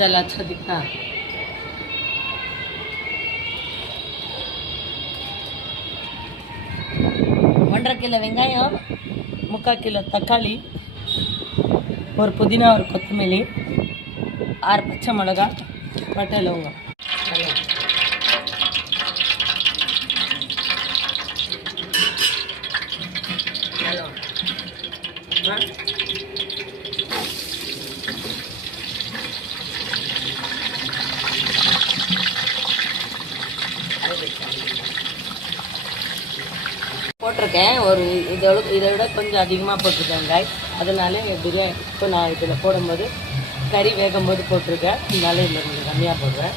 जल अच्छा दिखा 1.5 கிலோ வெங்காயம் 3/4 கிலோ தக்காளி ஒரு புதினா ஒரு கொத்தமல்லி 6 பச்சை மிளகாய் பட்டை லவங்கம் போட்டிருக்கேன் ஒரு இதை விட கொஞ்சம் அதிகமாக போட்டிருக்கேன் காய் அதனால பிரியாணி இப்போ நான் இதில் போடும்போது கறி வேகும் போது போட்டிருக்கேன் அதனால இதில் கொஞ்சம் கம்மியாக போடுவேன்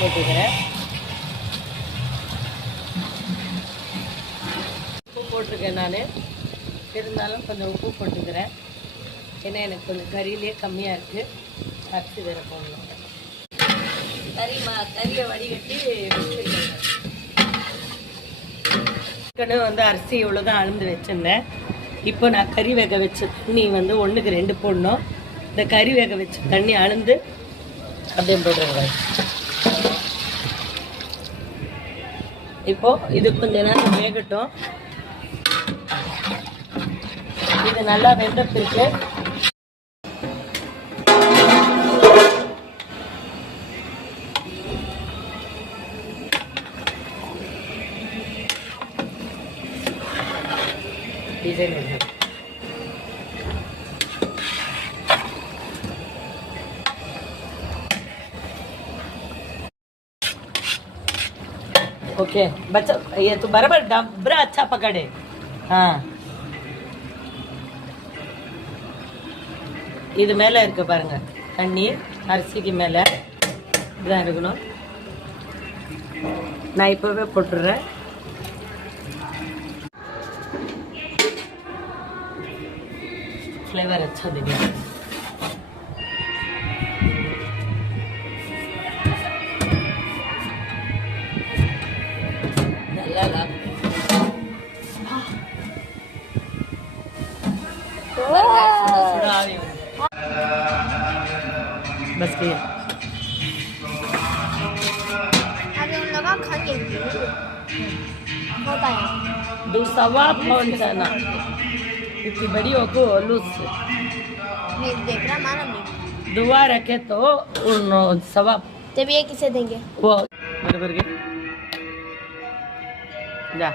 போட்டுக்கிறேன் உப்பு போட்டிருக்கேன் நான் இருந்தாலும் கொஞ்சம் உப்பு போட்டுக்கிறேன் ஏன்னா எனக்கு கொஞ்சம் கறியிலே கம்மியாக இருக்குது அரிசி வேறு போடணும் கறியை வடிகட்டி வந்து அரிசி இவ்வளோதான் அளந்து வச்சுருந்தேன் இப்போ நான் கறி வேக வச்ச தண்ணி வந்து 1க்கு 2 போடணும் இந்த கறி வேக வச்ச தண்ணி அளந்து அப்படியே போடுறேங்க இப்போ இது கொஞ்ச நேரம் வேகட்டும் இது நல்லா வெந்த பிறகு ओके बच्चा ये तो बराबर डबरा अच्छा पकड़े हाँ இது மேலே இருக்கு பாருங்க தண்ணி அரிசிக்கு மேலே இதான் இருக்கணும் நான் இப்போவே போட்டுடுறேன் फ्लेवर अच्छा देगा बस ये अभी उन लोग खाएंगे होता है दो सवा पौन चना इतनी बड़ी हो को लूज नहीं देख रहा मालूम नहीं दुआ रखे तो उन सवा जब ये किसे देंगे वो बराबर के जा